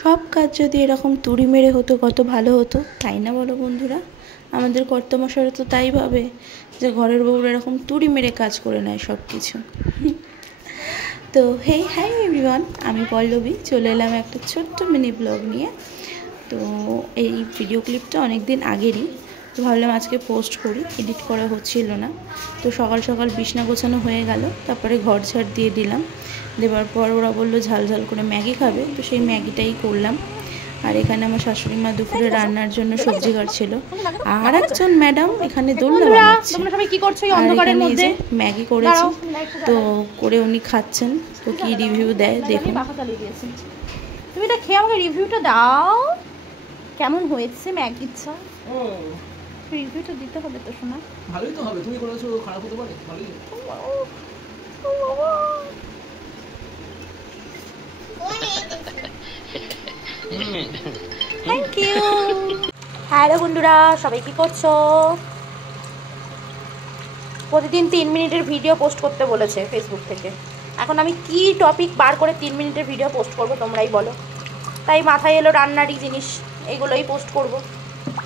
সব কাজ যদি এরকম তুড়ি মেরে হতো কত ভালো হতো, তাই না বলো বন্ধুরা? আমাদের কর্তামশাইরা তো তাই ভাবে যে ঘরের বউরা এরকম তুড়ি মেরে কাজ করে নেয় সব কিছু। তো হাই এভরিওয়ান, আমি পল্লবী চলে এলাম একটা ছোট্ট মিনি ব্লগ নিয়ে। তো এই ভিডিও ক্লিপটা অনেক দিন আগেরই, তো ভাবলাম আজকে পোস্ট করি, এডিট করা হচ্ছিল না। তো সকাল সকাল বিছনা গোছানো হয়ে গেল, তারপরে ঘর ঝাড় দিয়ে দিলাম। দেওয়ার পর ওরা বললো ঝাল ঝাল করে ম্যাগি খাবে, তো সেই ম্যাগিটাই করলাম। আর এখানে আমার শাশুড়ি মা দুপুরে রান্নার জন্য সবজি কাটছিল, আর একজন ম্যাডাম এখানে দোলনা বানাচ্ছে। ম্যাগি করেছি, তো করে উনি খাচ্ছেন। তো কি রিভিউ দেয় দেখুন। তুমি এটা খেয়ে আমাকে রিভিউটা দাও, কেমন হয়েছে ম্যাগিটা? রিভিউটা দিতে হবে তো শোনা। ভালোই তো হবে, তুমি করেছো, খারাপ হতে পারে? ভালোই। Thank you. হ্যালো বন্ধুরা, সবাই কি করছো? প্রতিদিন 3 মিনিটের ভিডিও পোস্ট করতে বলেছে ফেসবুক থেকে। এখন আমি কি টপিক বার করে 3 মিনিটের ভিডিও পোস্ট করব তোমরাই বলো। তাই মাথায় এলো রান্নারই জিনিস, এগুলোই পোস্ট করব।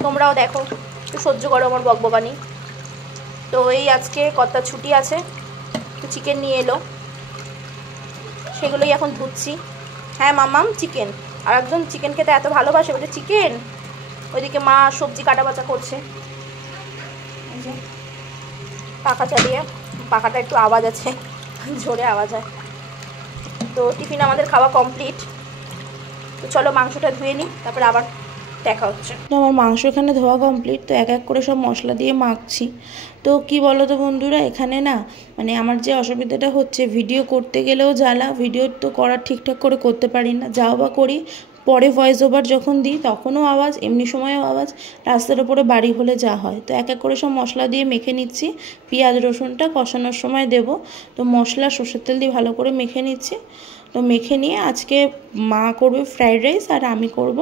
তোমরাও দেখো, একটু সহ্য করো আমার বকবকানি। তো এই আজকে কর্তা ছুটি আছে, তো চিকেন নিয়ে এলো, সেগুলোই এখন ধুচ্ছি। হ্যাঁ মামাম চিকেন, আর একজন চিকেন খেতে এত ভালোবাসে, বলছে চিকেন। ওইদিকে মা সবজি কাটা বাছা করছে, পাখা চালিয়ে। পাখাটা একটু আওয়াজ আছে, জোরে আওয়াজ হয়। তো টিফিন আমাদের খাওয়া কমপ্লিট। তো চলো মাংসটা ধুয়ে নিই, তারপরে আবার দেখা হচ্ছে। তো আমার মাংস এখানে ধোয়া কমপ্লিট, তো এক এক করে সব মশলা দিয়ে মাখছি। তো কি বলো তো বন্ধুরা, এখানে না মানে আমার যে অসুবিধাটা হচ্ছে, ভিডিও করতে গেলেও জ্বালা, ভিডিও তো করার ঠিকঠাক করে করতে পারি না, যাও বা করি পরে ভয়েস ওভার যখন দিই তখনও আওয়াজ, এমনি সময়েও আওয়াজ, রাস্তার উপরে বাড়ি হলে যা হয়। তো এক এক করে সব মশলা দিয়ে মেখে নিচ্ছি। পেঁয়াজ রসুনটা কষানোর সময় দেব, তো মশলা সর্ষের তেল দিয়ে ভালো করে মেখে নিচ্ছি। তো মেখে নিয়ে আজকে মা করবে ফ্রাইড রাইস আর আমি করব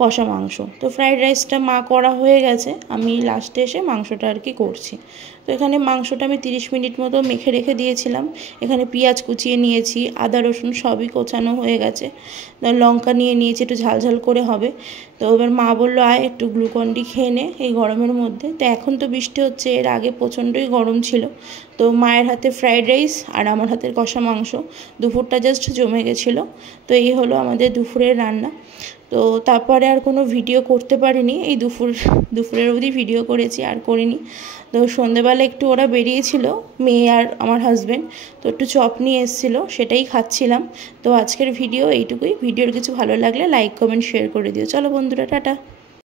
কষা মাংস। তো ফ্রাইড রাইসটা মা করা হয়ে গেছে, আমি লাস্টে এসে মাংসটা আর কি করছি। তো এখানে মাংসটা আমি 30 মিনিট মতো মেখে রেখে দিয়েছিলাম। এখানে পেঁয়াজ কুচিয়ে নিয়েছি, আদা রসুন সবই কোচানো হয়ে গেছে, লঙ্কা নিয়ে নিয়েছি, একটু ঝাল ঝাল করে হবে। তো এবার মা বললো আয় একটু গ্লুকন-ডি খেয়ে নে এই গরমের মধ্যে। তো এখন তো বৃষ্টি হচ্ছে, এর আগে প্রচণ্ডই গরম ছিল। তো মায়ের হাতে ফ্রাইড রাইস আর আমার হাতের কষা মাংস, দুপুরটা জাস্ট জমে গেছিলো। তো এই হলো আমাদের দুপুরের রান্না। তো তারপরে আর কোনো ভিডিও করতে পারিনি, এই দুপুরের অবধি ভিডিও করেছি, আর করিনি। তো সন্ধেবেলা একটু ওরা বেরিয়েছিল, মেয়ে আর আমার হাজব্যান্ড, তো একটু চপ নিয়ে এসেছিলো, সেটাই খাচ্ছিলাম। তো আজকের ভিডিও এইটুকুই। ভিডিওর কিছু ভালো লাগলে লাইক কমেন্ট শেয়ার করে দিও। চলো বন্ধুরা, টাটা।